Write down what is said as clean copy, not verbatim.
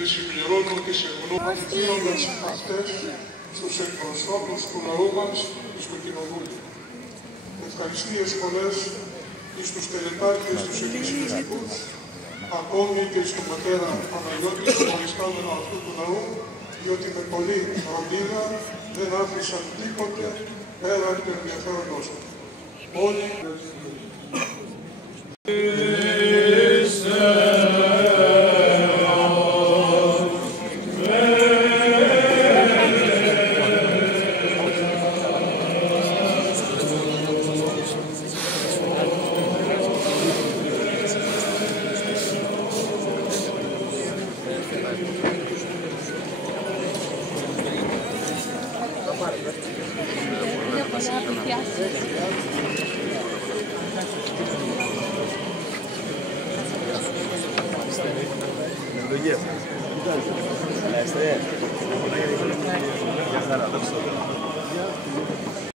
και συμπληρώνω τις ευγνώμονες δίνοντας αυτές στους εκπροσώπους του λαού μας στο Κοινοβούλιο. Ευχαριστίες πολλές εις τους τελετάρχες τους εκκλησιαστικούς, ακόμη και στον πατέρα Παναγιώτη, τον παριστάμενο αυτού του λαού, διότι με πολλή φροντίδα δεν άφησαν τίποτε πέρα του ενδιαφέροντος του. Όλοι La estrella. Ya está,